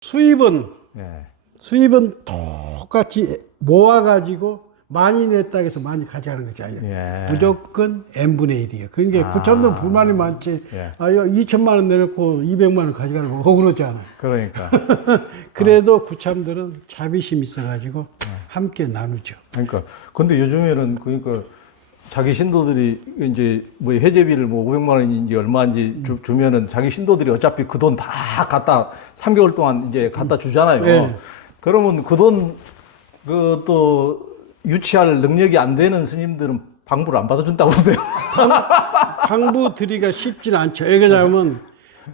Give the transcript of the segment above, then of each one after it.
수입은 예. 수입은 똑같이 모아가지고 많이 냈다 해서 많이 가져가는 거지 아니에요. 예. 무조건 n분의 1이에요. 그러니까 아. 구청도 불만이 많지. 예. 아, 2천만 원 내놓고 200만 원 가져가는 거 억울하잖아요. 그러니까. 그래도 구참들은 자비심 있어가지고 네. 함께 나누죠. 그러니까 근데 요즘에는 그러니까 자기 신도들이 이제 뭐 해제비를 뭐 500만 원인지 얼마인지 주, 주면은 자기 신도들이 어차피 그 돈 다 갖다 3개월 동안 이제 갖다 주잖아요. 네. 그러면 그 돈 그 또 유치할 능력이 안 되는 스님들은 방부를 안 받아준다고 그러대요. 방부 드리기가 쉽진 않죠. 왜냐하면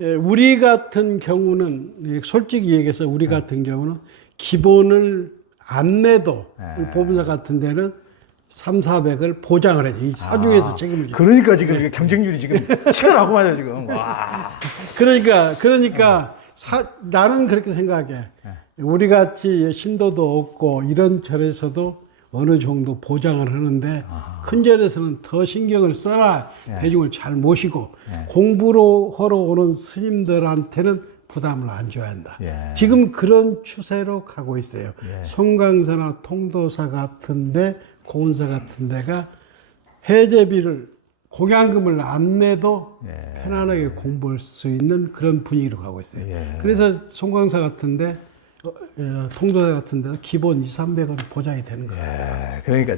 예, 우리 같은 경우는 예, 솔직히 얘기해서 우리 같은 경우는 기본을 안 내도 네. 보험사 같은 데는 3, 400을 보장을 해요. 이 사중에서 책임을 져요. 그러니까 지금 이게 경쟁률이 지금 치열하고 말이야 지금. 와. 그러니까 그러니까 사- 나는 그렇게 생각해. 우리 같이 신도도 없고 이런 절에서도 어느 정도 보장을 하는데 큰 절에서는 더 신경을 써라 대중을 잘 모시고 공부로 하러 오는 스님들한테는 부담을 안 줘야 한다. 예. 지금 그런 추세로 가고 있어요. 예. 송강사나 통도사 같은데 고은사 같은 데가 해제비를 공양금을 안 내도 예. 편안하게 공부할 수 있는 그런 분위기로 가고 있어요. 예. 그래서 송강사 같은데 어, 어, 통도사 같은데 기본 2, 300원 보장이 되는 거예요. 예, 그러니까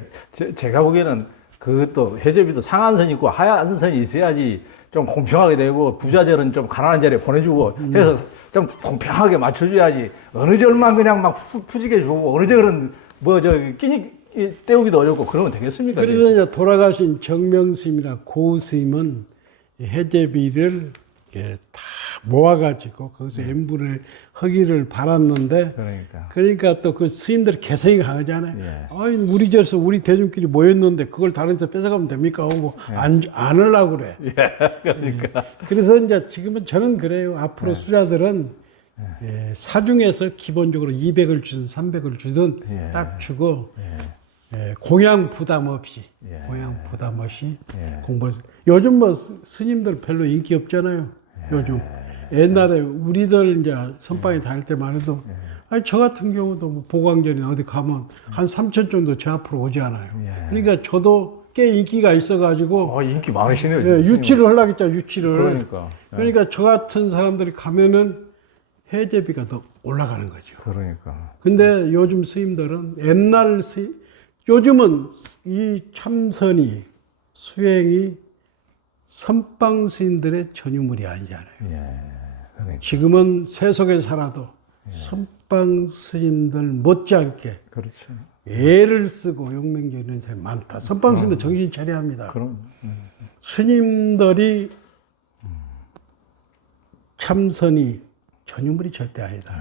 제, 가 보기에는 그또 해제비도 상한선 있고 하한선이 있어야지 좀 공평하게 되고 부자절은 좀 가난한 자리에 보내주고 해서 좀 공평하게 맞춰줘야지 어느 절만 그냥 막 푸, 푸지게 주고 어느 절은 뭐 저 끼니 때우기도 어렵고 그러면 되겠습니까? 그래서 이제 돌아가신 정명스님이나 고스님은 이 해제비를 이렇게 다 모아가지고 거기서 엠부를 허기를 바랐는데 그러니까 그러니까 또 그 스님들 개성이 강하잖아요. 예. 아니 우리 절에서 우리 대중끼리 모였는데 그걸 다른 데서 뺏어가면 됩니까? 하고 안, 안 하려고 그래. 예, 그러니까 그래서 이제 지금은 저는 그래요. 앞으로 수자들은 예, 사중에서 기본적으로 200을 주든 300을 주든 예. 딱 주고 예, 예, 공양 부담 없이 예. 공양 부담 없이 예. 공부를 요즘 뭐 스- 스님들 별로 인기 없잖아요. 요즘 옛날에 우리들 이제 선방에 다닐 때만 해도 아니 저 같은 경우도 뭐 보광전이나 어디 가면 한 3천 정도 제 앞으로 오지 않아요. 예. 그러니까 저도 꽤 인기가 있어가지고 어, 인기 많으시네요. 예. 유치를 하려고 했죠 유치를. 그러니까 그러니까 저 같은 사람들이 가면은 해제비가 더 올라가는 거죠. 그러니까 근데 요즘 스님들은 옛날 스 요즘은 이 참선이 수행이 선방 스님들의 전유물이 아니잖아요. 예, 그러니까 지금은 세속에 살아도 선방 스님들 못지않게 그렇죠. 애를 쓰고 용맹적인 사람이 많다. 선방 스님들 정신 차려야 합니다. 그럼 스님들이 참선이 전유물이 절대 아니다.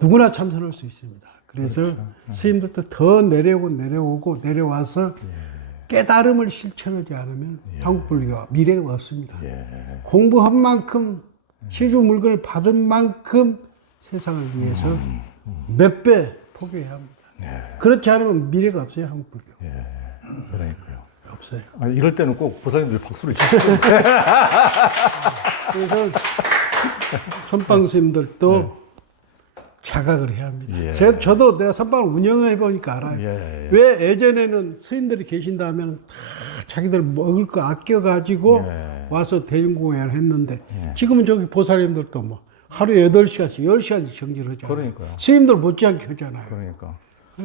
누구나 참선할 수 있습니다. 그래서 스님들도 더 내려오고 내려오고 내려와서 깨달음을 실천하지 않으면 한국 불교가 미래가 없습니다. 예. 공부한 만큼 시주 물건을 받은 만큼 세상을 위해서 몇배 포기해야 합니다. 그렇지 않으면 미래가 없어요, 한국 불교. 예, 그러니까요. 없어요. 아, 이럴 때는 꼭 보살님들 박수를 치세요. 그래서 선방 스님들도 자각을 해야 합니다. 예. 제, 저도 내가 선방을 운영해 보니까 알아요. 예, 예. 왜 예전에는 스님들이 계신다면 다 자기들 먹을 거 아껴 가지고 예. 와서 대중공연을 했는데 예. 지금은 저기 보살님들도 뭐 하루에 8시간씩, 10시간씩 정지를 하잖아요. 그러니까요. 스님들 못지않게 하잖아요. 그러니까.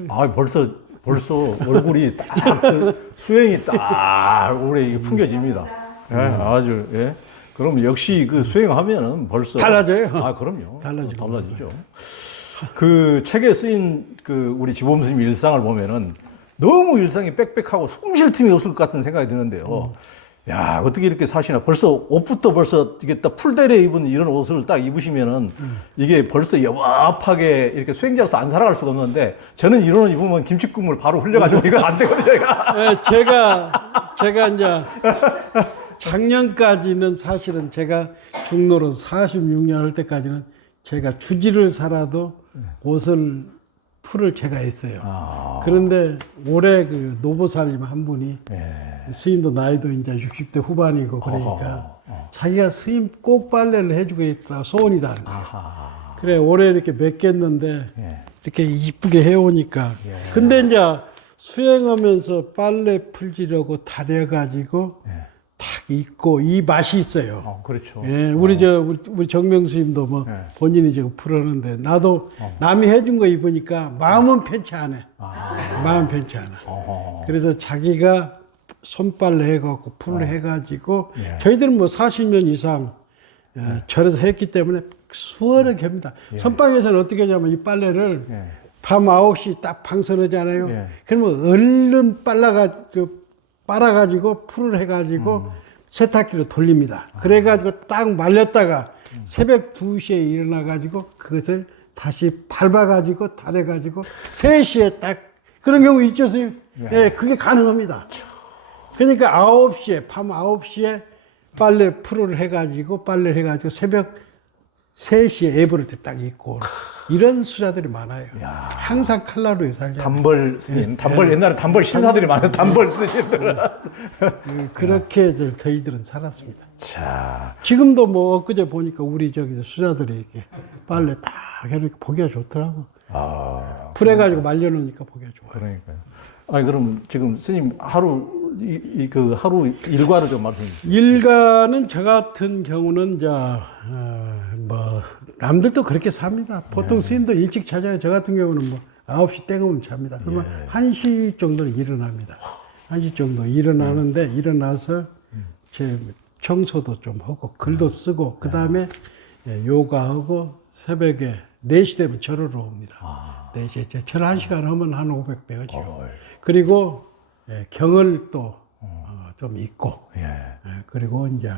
아, 벌써 벌써 얼굴이 딱 그 수행이 딱 올해 풍겨집니다. 예, 아주 예. 그럼 역시 그 수행하면은 벌써 달라져요? 아, 그럼요. 달라지고. 달라지죠. 그 책에 쓰인 그 우리 지범 스님 일상을 보면은 너무 일상이 빽빽하고 숨 쉴 틈이 없을 것 같은 생각이 드는데요. 야, 어떻게 이렇게 사시나. 벌써 옷부터 벌써 이게 딱 풀대려 입은 이런 옷을 딱 입으시면은 이게 벌써 여합하게 이렇게 수행자로서 안 살아갈 수가 없는데 저는 이런 옷 입으면 김치국물 바로 흘려가지고 이거 안 되거든요. 예, 제가 제가 이제 작년까지는 사실은 제가 중로로 46년 할 때까지는 제가 주지를 살아도 옷을 풀을 제가 했어요. 아, 그런데 올해 그 노보살님 한 분이 예. 스님도 나이도 이제 60대 후반이고 그러니까 어허, 자기가 스님 꼭 빨래를 해주겠다 소원이다. 아하. 그래 올해 이렇게 맺겠는데 예. 이렇게 이쁘게 해오니까. 예. 근데 이제 수행하면서 빨래 풀지려고 다려가지고 예. 탁 입고 이 맛이 있어요. 어, 그렇죠. 예, 우리 저 우리, 우리 정명 스님도 뭐 예. 본인이 지금 풀었는데 나도 남이 해준 거 입으니까 마음은 편치 않아. 아. 마음 편치 않아. 어허. 그래서 자기가 손빨래 해갖고 풀을 해가지고 예. 저희들은 뭐 40년 이상 어, 절에서 했기 때문에 수월하게 합니다. 선방에서는 어떻게 하냐면 이 빨래를 예. 밤 9시 딱 방선하잖아요. 예. 그러면 얼른 빨라가, 그, 빨아가지고 풀을 해가지고 음. 세탁기로 돌립니다. 아. 그래가지고 딱 말렸다가 음. 새벽 2시에 일어나가지고 그것을 다시 밟아가지고 달해가지고 3시에 딱 그런 경우 있죠, 선생님? 예, 그게 가능합니다. 그러니까 9시에, 밤 9시에 빨래 풀을 해가지고 빨래를 해가지고 새벽 3시에 애벌을 딱 입고 이런 수자들이 많아요. 야. 항상 칼라로에 살죠. 단벌 스님, 단벌 옛날에 단벌 신사들이 많은 단벌 스님들. 음, 그렇게 저 저희들은 살았습니다. 자, 지금도 뭐 엊그제 보니까 우리 저기 수자들이 이렇게 빨래 딱 해놓으니까 보기가 좋더라고. 아, 풀해가지고 말려놓으니까 보기가 좋아요. 그러니까요. 아니 그럼 지금 스님 하루 이, 이, 그 하루 일과를 좀 말씀해 주세요. 일가는 저 같은 경우는 이제 어, 뭐 남들도 그렇게 삽니다. 보통 스님들 일찍 자잖아요. 저 같은 경우는 뭐 9시 땡으면 잡니다. 그러면 1시 정도는 일어납니다. 1시 정도 일어나는데 일어나서 제 청소도 좀 하고 글도 쓰고 그 다음에 예, 요가하고 새벽에 4시 되면 절을 옵니다. 아, 4시에 절 1시간 하면 한 500배가죠. 어, 그리고 예, 경을 또 어, 좀 읽고 예. 예, 그리고 이제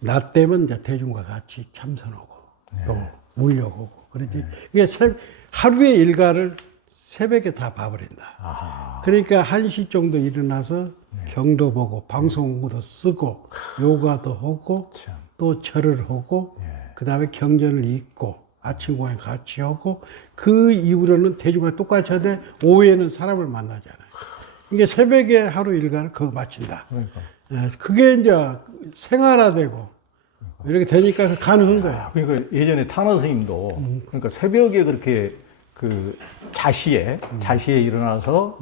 낮 되면 이제 대중과 같이 참선하고 또 물려오고 그러지. 이게 새, 하루의 일과를 새벽에 다 봐버린다. 아, 그러니까 한 시 정도 일어나서 경도 보고 방송도 쓰고 요가도 하고 참. 또 절을 하고 예. 그 다음에 경전을 읽고 아침 공연 같이 하고 그 이후로는 대중과 똑같이 하되 오후에는 사람을 만나잖아요. 이게 새벽에 하루 일과를 그거 마친다. 그러니까. 예, 그게 이제 생활화되고 이렇게 되니까 가능한 거예요. 그러니까 예전에 타나 스님도 그러니까 새벽에 그렇게 그 자시에 자시에 일어나서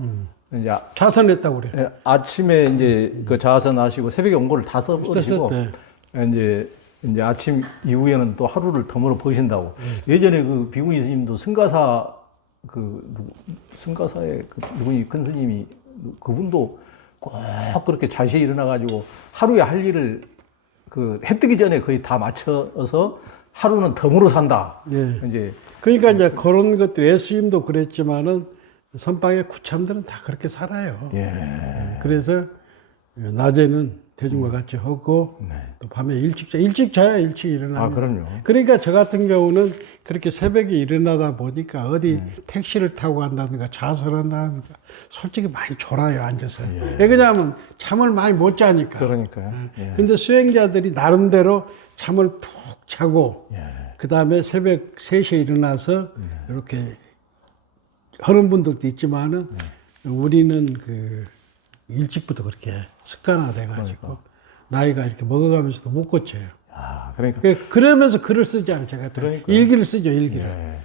이제 자선했다고 그래. 예, 아침에 이제 그 자선하시고 새벽에 온고를 다 써버리시고 썼을 이제 이제 아침 이후에는 또 하루를 덤으로 버신다고. 예전에 그 비구니 스님도 승가사 그 누구 승가사의 그 누구니 큰 스님이 그분도 꼭 그렇게 자시에 일어나 가지고 하루에 할 일을 그 해 뜨기 전에 거의 다 맞춰서 하루는 덤으로 산다. 예. 이제 그러니까 이제 그런 것들 예수님도 그랬지만은 선방의 구참들은 다 그렇게 살아요. 예. 그래서 낮에는 대중과 같이 하고 네. 또 밤에 일찍 자 일찍 자야 일찍 일어납니다. 아, 그럼요. 그러니까 저 같은 경우는 그렇게 새벽에 일어나다 보니까 어디 네. 택시를 타고 간다든가 자설한다든가 솔직히 많이 졸아요 앉아서. 예. 왜 그러냐면 잠을 많이 못 자니까. 그러니까요. 예. 근데 수행자들이 나름대로 잠을 푹 자고 예. 그 다음에 새벽 3시에 일어나서 네. 이렇게 하는 분들도 있지만은 네. 우리는 그 일찍부터 그렇게 습관화돼 가지고 그러니까. 나이가 이렇게 먹어가면서도 못 고쳐요. 아, 그러니까 그- 그러면서 글을 쓰지 않아요, 제가. 그러니까요. 일기를 쓰죠, 일기를. 예.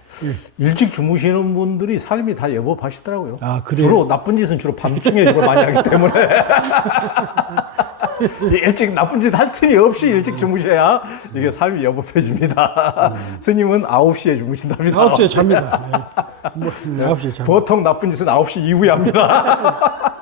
일찍 주무시는 분들이 삶이 다 여법하시더라고요. 아, 그래요? 주로 나쁜 짓은 주로 밤중에 주로 많이 하기 때문에 일찍 나쁜 짓 할 틈이 없이 일찍 주무셔야 이게 삶이 여법해 줍니다. 스님은 9시에 주무신답니다. 9시에 잡니다. 예. 뭐, 9시에 잡니다. 보통 나쁜 짓은 9시 이후에 합니다.